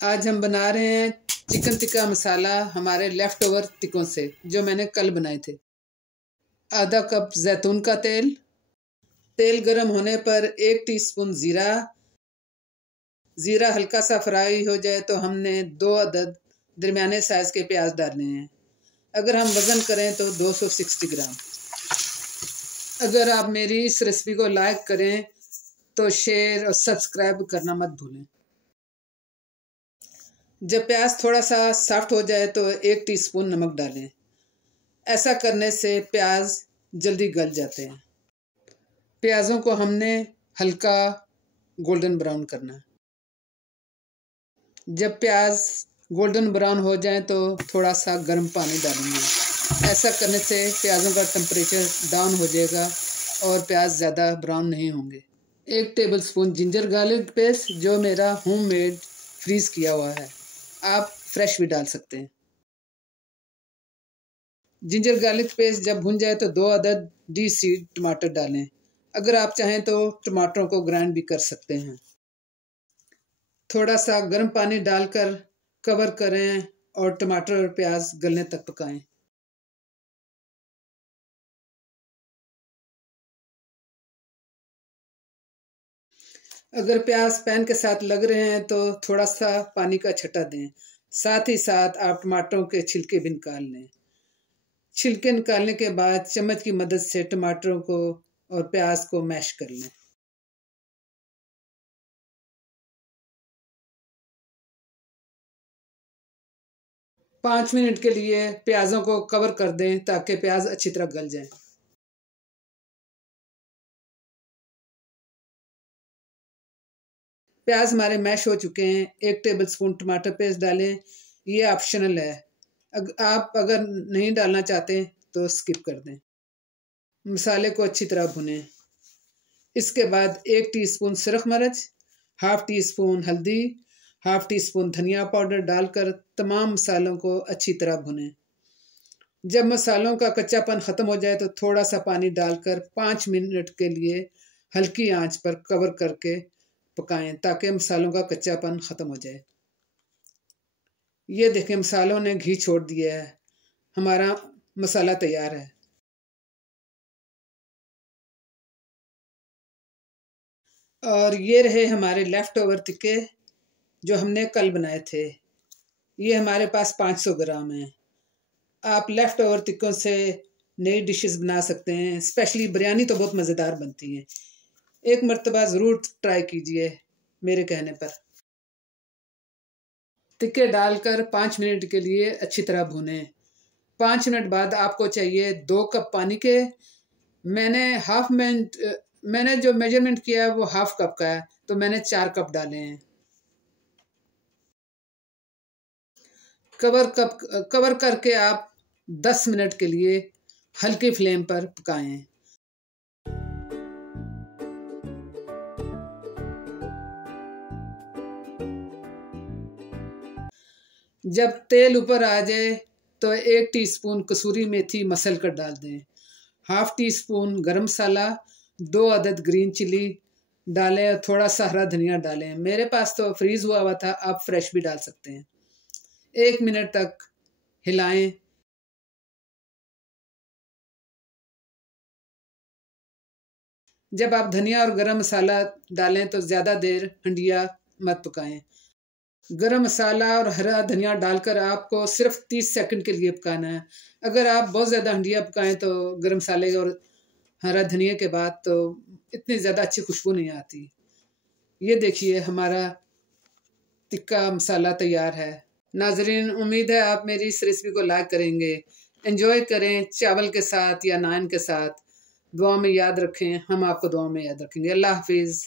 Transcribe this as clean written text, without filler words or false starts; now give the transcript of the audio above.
आज हम बना रहे हैं चिकन टिक्का मसाला हमारे लेफ़्ट ओवर टिक्कों से जो मैंने कल बनाए थे। आधा कप जैतून का तेल। तेल गरम होने पर 1 टीस्पून ज़ीरा। ज़ीरा हल्का सा फ्राई हो जाए तो हमने 2 अदद दरमियाने साइज़ के प्याज डालने हैं। अगर हम वज़न करें तो 260 ग्राम। अगर आप मेरी इस रेसिपी को लाइक करें तो शेयर और सब्सक्राइब करना मत भूलें। जब प्याज थोड़ा सा सॉफ्ट हो जाए तो 1 टीस्पून नमक डालें। ऐसा करने से प्याज जल्दी गल जाते हैं। प्याज़ों को हमने हल्का गोल्डन ब्राउन करना है। जब प्याज गोल्डन ब्राउन हो जाए तो थोड़ा सा गर्म पानी डालेंगे। ऐसा करने से प्याज़ों का टेम्परेचर डाउन हो जाएगा और प्याज ज़्यादा ब्राउन नहीं होंगे। 1 टेबलस्पून जिंजर गार्लिक पेस्ट जो मेरा होममेड फ्रीज किया हुआ है, आप फ्रेश भी डाल सकते हैं। जिंजर गार्लिक पेस्ट जब भुन जाए तो 2 अदद डी-सीड टमाटर डालें। अगर आप चाहें तो टमाटरों को ग्राइंड भी कर सकते हैं। थोड़ा सा गर्म पानी डालकर कवर करें और टमाटर और प्याज गलने तक पकाएं। अगर प्याज पैन के साथ लग रहे हैं तो थोड़ा सा पानी का छटा दें। साथ ही साथ आप टमाटरों के छिलके भी निकाल लें। छिलके निकालने के बाद चम्मच की मदद से टमाटरों को और प्याज को मैश कर लें। पाँच मिनट के लिए प्याज़ों को कवर कर दें ताकि प्याज अच्छी तरह गल जाए। प्याज हमारे मैश हो चुके हैं। 1 टेबलस्पून टमाटर पेस्ट डालें। ये ऑप्शनल है, आप अगर नहीं डालना चाहते तो स्किप कर दें। मसाले को अच्छी तरह भुनें। इसके बाद 1 टीस्पून सुरख मिर्च, हाफ टीस्पून हल्दी, हाफ टीस्पून धनिया पाउडर डालकर तमाम मसालों को अच्छी तरह भुनें। जब मसालों का कच्चापन ख़त्म हो जाए तो थोड़ा सा पानी डालकर 5 मिनट के लिए हल्की आंच पर कवर करके पकाएं ताकि मसालों का कच्चापन ख़त्म हो जाए। ये देखें मसालों ने घी छोड़ दिया है। हमारा मसाला तैयार है। और ये रहे हमारे लेफ़्ट ओवर टिक्के जो हमने कल बनाए थे। ये हमारे पास 500 ग्राम हैं। आप लेफ़्ट ओवर टिक्कों से नई डिशेस बना सकते हैं। स्पेशली बिरयानी तो बहुत मज़ेदार बनती है। एक मर्तबा ज़रूर ट्राई कीजिए मेरे कहने पर। टिक्के डालकर 5 मिनट के लिए अच्छी तरह भूनें। 5 मिनट बाद आपको चाहिए 2 कप पानी के। मैंने जो मेजरमेंट किया है वो हाफ कप का है, तो मैंने 4 कप डाले हैं। कवर करके आप 10 मिनट के लिए हल्की फ्लेम पर पकाएं। जब तेल ऊपर आ जाए तो 1 टीस्पून कसूरी मेथी मसल कर डाल दें। हाफ टीस्पून गरम मसाला, 2 अदद ग्रीन चिली डालें और थोड़ा सा हरा धनिया डालें। मेरे पास तो फ्रीज़ हुआ हुआ था, आप फ्रेश भी डाल सकते हैं। 1 मिनट तक हिलाएं। जब आप धनिया और गरम मसाला डालें तो ज़्यादा देर हंडिया मत पकाएं। गरम मसाला और हरा धनिया डालकर आपको सिर्फ 30 सेकंड के लिए पकाना है। अगर आप बहुत ज़्यादा हंडिया पकाएं तो गरम मसाले और हरा धनिया के बाद तो इतनी ज़्यादा अच्छी खुशबू नहीं आती। ये देखिए हमारा टिक्का मसाला तैयार है। नाजरीन, उम्मीद है आप मेरी इस रेसिपी को लाइक करेंगे। एंजॉय करें चावल के साथ या नान के साथ। दुआ में याद रखें, हम आपको दुआ में याद रखेंगे। अल्लाह हाफिज़।